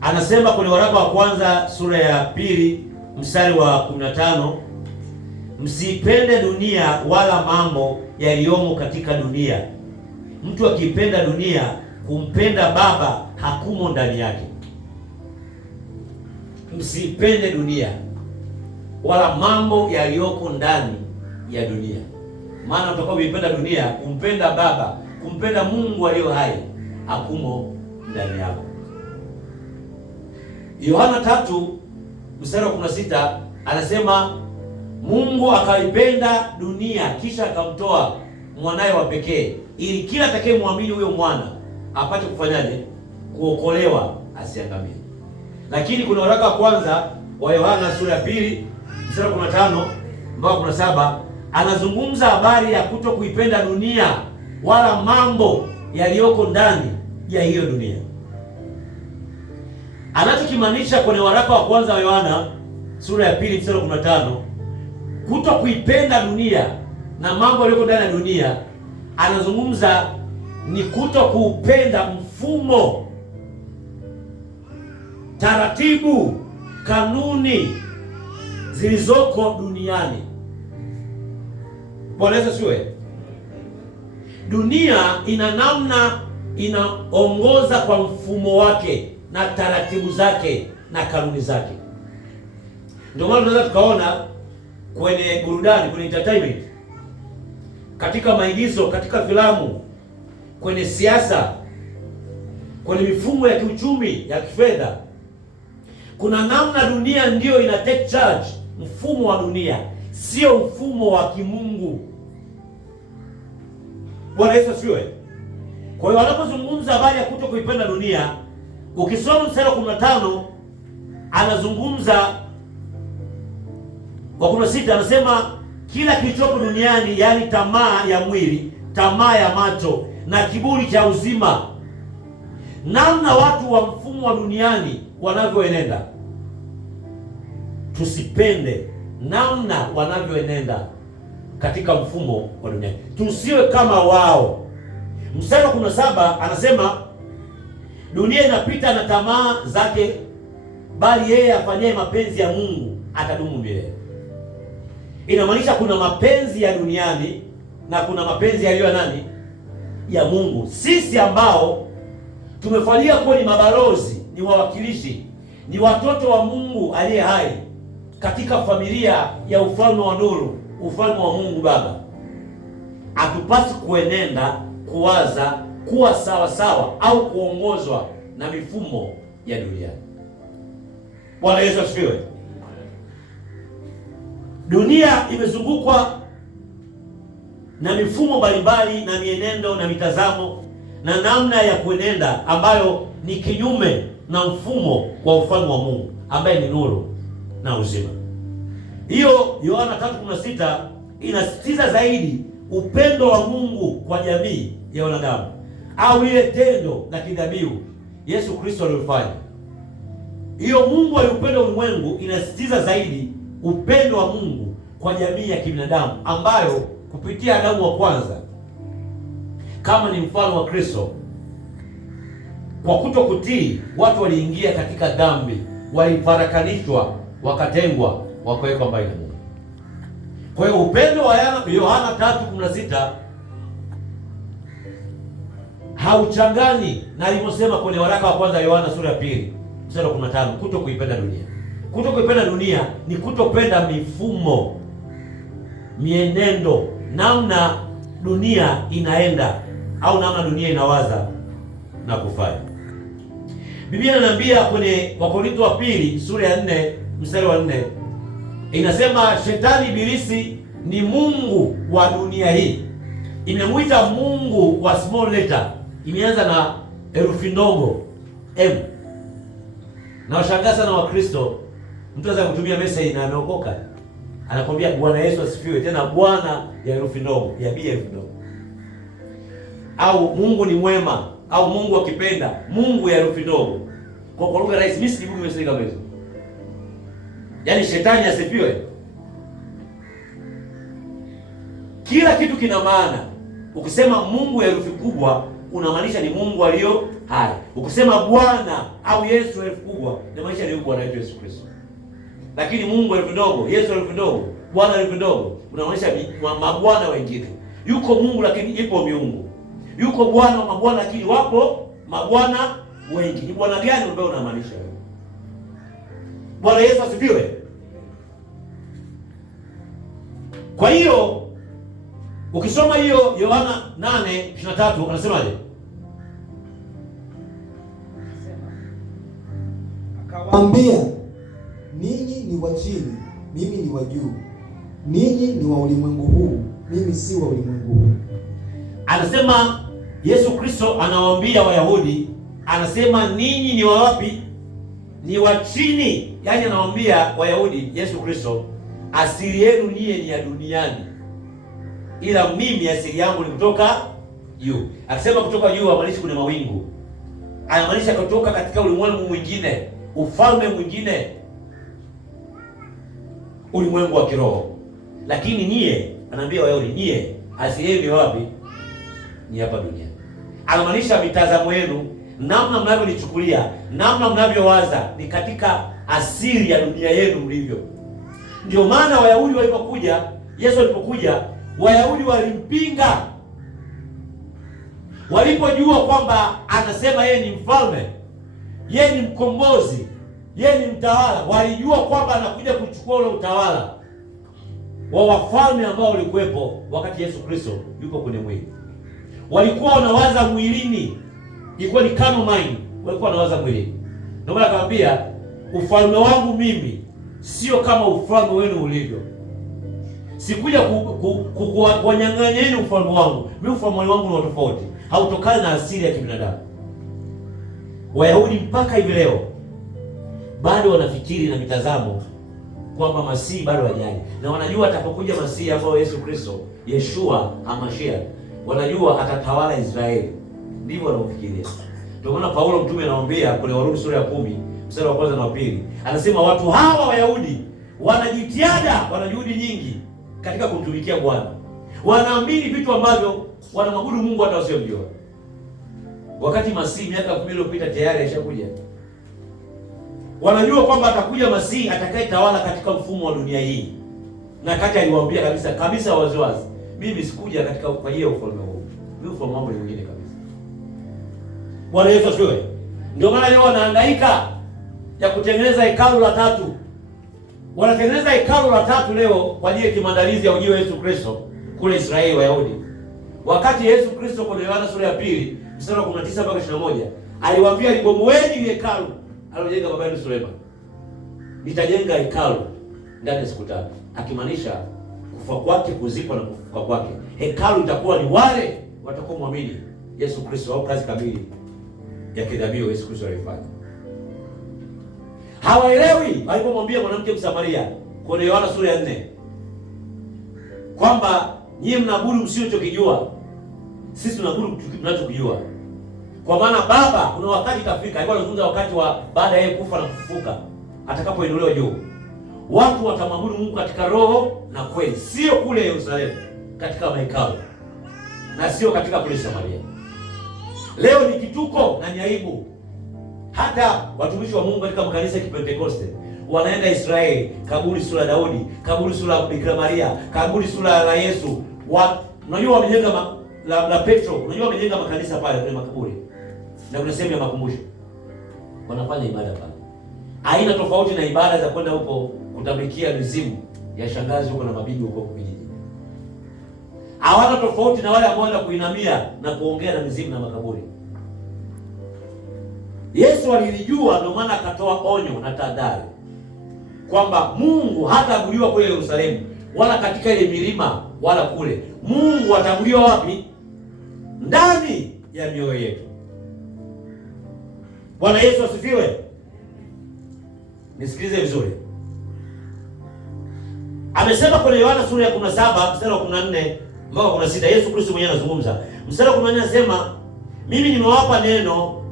Anasema kwenye waraka wa kwanza sura ya pili mstari wa 15, msipende dunia wala mambo yaliyomo katika dunia. Mtu akipenda dunia, kumpenda Baba hakumo ndani yake. Msipende dunia wala mambo yaliyoko ndani ya dunia, maana utakapoipenda dunia, kumpenda Baba, kumpenda Mungu aliye hai hakumo ndani yako. Yohana 3 mstari wa 16 anasema Mungu akaipenda dunia kisha akamtoa mwanaye wa pekee, ili kila atakayemwamini huyo mwana apate kufanyaje? Kuokolewa, asiangamie. Lakini kuna waraka wa kwanza wa Yohana sura ya 2 mstari wa 15 mpaka 17 anazungumza habari ya kuto kuipenda dunia wala mambo yaliyoko ndani ya hiyo dunia. Anachokimaanisha kwenye waraka wa kwanza wa Yohana sura ya 2 mstari wa 15, kuto kuipenda dunia na mambo yaliyoko ndani ya dunia, anazungumza ni kuto kuupenda mfumo, taratibu, kanuni zilizoko duniani. Bwana Yesu asifiwe. Dunia ina namna inaongoza kwa mfumo wake na taratibu zake na kanuni zake. Ndio maana tunaweza tukaona kwenye burudani, kwenye entertainment, katika maigizo, katika filamu, kwenye siasa, kwenye mifumo ya kiuchumi, ya kifedha, kuna namna dunia ndiyo ina take charge, mfumo wa dunia, sio mfumo wa kimungu. Bwana Yesu asifiwe. Kwa hiyo wanapozungumza habari ya kuto kuipenda dunia, ukisoma mstari wa 15 anazungumza wa 16, anasema kila kilichopo duniani, yaani tamaa ya mwili, tamaa ya macho na kiburi cha uzima, namna watu wa mfumo wa duniani wanavyoenenda, tusipende namna wanavyoenenda katika mfumo wa dunia, tusiwe kama wao. Mstari wa 17 anasema dunia inapita na tamaa zake, bali yeye afanyaye mapenzi ya Mungu atadumu milele. Inamaanisha kuna mapenzi ya duniani na kuna mapenzi yaliyo nani? Ya Mungu. Sisi ambao tumefalia kuwa ni mabalozi, ni wawakilishi, ni watoto wa Mungu aliye hai katika familia ya ufalme wa nuru, ufalme wa Mungu Baba, hatupasi kuenenda, kuwaza, kuwa sawa sawa au kuongozwa na mifumo ya dunia. Bwana Yesu asifiwe. Dunia imezungukwa na mifumo mbalimbali na mienendo na mitazamo na namna ya kuenenda ambayo ni kinyume na mfumo wa ufalme wa Mungu ambaye ni nuru na uzima. Hiyo Yohana 3:16 inasisitiza zaidi upendo wa Mungu kwa jamii ya wanadamu, au ile tendo la kidhabihu Yesu Kristo aliyofanya. Hiyo Mungu aliupenda ulimwengu inasisitiza zaidi upendo wa Mungu kwa jamii ya kibinadamu, ambayo kupitia Adamu wa kwanza, kama ni mfano wa Kristo, kwa kuto kutii watu waliingia katika dhambi, walifarakanishwa, wakatengwa, wakawekwa mbali na Mungu. Kwa hiyo upendo wa Yohana 3:16 hauchangani na alivyosema kwenye waraka wa kwanza Yohana sura ya 2 mstari wa 15, kuto kuipenda dunia. Kuto kuipenda dunia ni kutopenda mifumo, mienendo, namna dunia inaenda au namna dunia inawaza na kufanya. Biblia inaniambia kwenye Wakorintho wa pili sura ya 4 mstari wa 4 inasema shetani ibilisi ni mungu wa dunia hii. Imemwita mungu wa small letter, imeanza na herufi ndogo M. Na washangaa sana Wakristo, mtu anaweza kutumia message na ameokoka, anakwambia Bwana Yesu asifiwe, tena Bwana ya herufi ndogo, ya B herufi ndogo, au Mungu ni mwema, au Mungu akipenda, Mungu ya herufi ndogo. Kwa lugha rahisi, mimi sijibu message kama hizo. Yaani shetani asifiwe. Kila kitu kina maana. Ukisema Mungu ya herufi kubwa unamaanisha ni Mungu aliyo Haya, ukisema Bwana au Yesu elfu kubwa, inamaanisha ni Bwana wetu Yesu Kristo. Lakini Mungu elfu ndogo, Yesu elfu ndogo, Bwana elfu ndogo, unamaanisha mabwana wengine. Yuko Mungu lakini ipo miungu. Yuko Bwana wa mabwana lakini wapo mabwana wengi. Ni bwana gani ambaye unamaanisha wewe? Bwana Yesu asifiwe. Kwa hiyo ukisoma hiyo Yohana 8:23 anasemaje? Akawaambia, ninyi ni wa chini, mimi ni wa juu. Ninyi ni wa ulimwengu huu, mimi si wa ulimwengu huu. Anasema Yesu Kristo anawaambia Wayahudi, anasema ninyi ni wa wapi? Ni wa chini. Yaani anawaambia Wayahudi, Yesu Kristo, asili yenu niye ni ya duniani, ila mimi asili yangu ni kutoka juu. Akisema kutoka juu hamaanishi kuna mawingu, anamaanisha kutoka katika ulimwengu mwingine, ufalme mwingine, ulimwengu wa kiroho. Lakini nyie, anaambia Wayahudi, nyie asili yenu ni wapi? Ni hapa duniani. Anamaanisha mitazamo yenu, namna mnavyolichukulia, namna mnavyowaza ni katika asili ya dunia yenu mlivyo. Ndio maana Wayahudi walipokuja, Yesu alipokuja, Wayahudi walimpinga. Walipojua kwamba anasema yeye ni mfalme, yeye ni mkombozi, yeye ni mtawala, walijua kwamba anakuja kuchukua ule utawala wa wafalme ambao walikuwepo wakati Yesu Kristo yuko kwenye mwili. Walikuwa wanawaza mwilini, ilikuwa ni carnal mind, walikuwa wanawaza mwilini. Ndio maana akamwambia, ufalme wangu mimi sio kama ufalme wenu ulivyo. Sikuja kuwanyang'anyeni ufalme wangu. Mimi ufalme wangu ni tofauti, hautokani na asili ya kibinadamu. Wayahudi mpaka hivi leo bado wanafikiri na mitazamo kwamba Masihi bado hajaja, na wanajua atakapokuja Masihi ambao Yesu Kristo, Yeshua Hamashiach, wanajua atatawala Israeli. Ndivyo wanaofikiria. Ndio maana Paulo mtume anawaambia kule Warumi sura ya 10 mstari wa 1 na wa 2, anasema watu hawa Wayahudi wana juhudi nyingi katika kumtumikia Bwana. Wanaamini vitu ambavyo wanamwabudu Mungu hata wasiomjua. Wakati Masihi miaka 10 iliyopita tayari alishakuja. Wanajua kwamba atakuja Masihi atakayetawala katika mfumo wa dunia hii. Na kati aliwaambia kabisa waziwazi, mimi sikuja katika kwa ajili ya ufalme huu. Mimi ufalme wangu ni mwingine kabisa. Bwana Yesu asifiwe. Ndio maana leo wanahangaika ya kutengeneza hekalu la tatu. Wanatengeneza hekalu la tatu leo kwa ajili ya maandalizi ya ujio wa Yesu Kristo kule Israeli Wayahudi. Wakati Yesu Kristo kwenye Yohana sura ya 2 mstari wa 19 mpaka 21 aliwaambia, libomoeni ile hekalu alilojenga baba yenu Suleiman. Nitajenga hekalu ndani ya siku 3. Akimaanisha kufa kwake, kuzikwa na kufufuka kwake. Hekalu itakuwa ni wale watakao muamini Yesu Kristo au kazi kamili ya kidhabihu Yesu Kristo alifanya. Hawaelewi alipomwambia mwanamke Msamaria kwenye Yohana sura ya 4 kwamba nyie mnaabudu msichokijua, sisi tunaabudu tunachokijua. Kwa maana Baba kuna wakati itafika, alikuwa anazungumza wakati wa baada ya yeye kufa na kufufuka, atakapoinuliwa juu. Watu watamwabudu Mungu katika roho na kweli, sio kule Yerusalemu katika mahekalu, na sio katika kule Samaria. Leo ni kituko na ni aibu. Hata watumishi wa Mungu katika makanisa ya Kipentekoste wanaenda Israeli, kaburi sura Daudi, kaburi sura Bikira Maria, kaburi sura la Yesu. Unajua wamejenga la Petro, unajua wamejenga makanisa pale kwenye makaburi. Na kuna sehemu ya makumbusho. Wanafanya ibada pale. Haina tofauti na ibada za kwenda huko kutambikia mizimu ya shangazi huko na mabibi huko kijiji. Hawana tofauti na wale ambao wanaenda kuinamia na kuongea na mizimu na makaburi. Yesu alilijua, ndio maana akatoa onyo na tahadhari kwamba Mungu hataabudiwa kule Yerusalemu wala katika ile milima wala kule. Mungu ataabudiwa wapi? Ndani ya mioyo yetu. Bwana Yesu asifiwe. Nisikilize vizuri. Amesema kwenye Yohana sura ya 17 mstari wa 14 mpaka 16, Yesu Kristo mwenyewe anazungumza. Mstari wa 14 anasema, mimi nimewapa neno,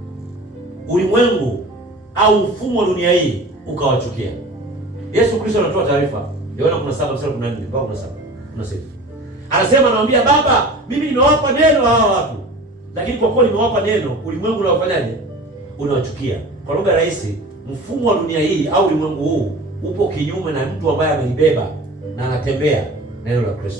ulimwengu au mfumo wa dunia hii ukawachukia. Yesu Kristo anatoa taarifa. Yohana 17 mstari wa 14 mpaka 16. Anasema, anamwambia Baba, mimi nimewapa neno hawa watu, lakini kwa kuwa nimewapa neno, ulimwengu unawafanyaje? Unawachukia. Kwa lugha rahisi, mfumo wa dunia hii au ulimwengu huu upo kinyume na mtu ambaye amelibeba na anatembea neno la Kristo.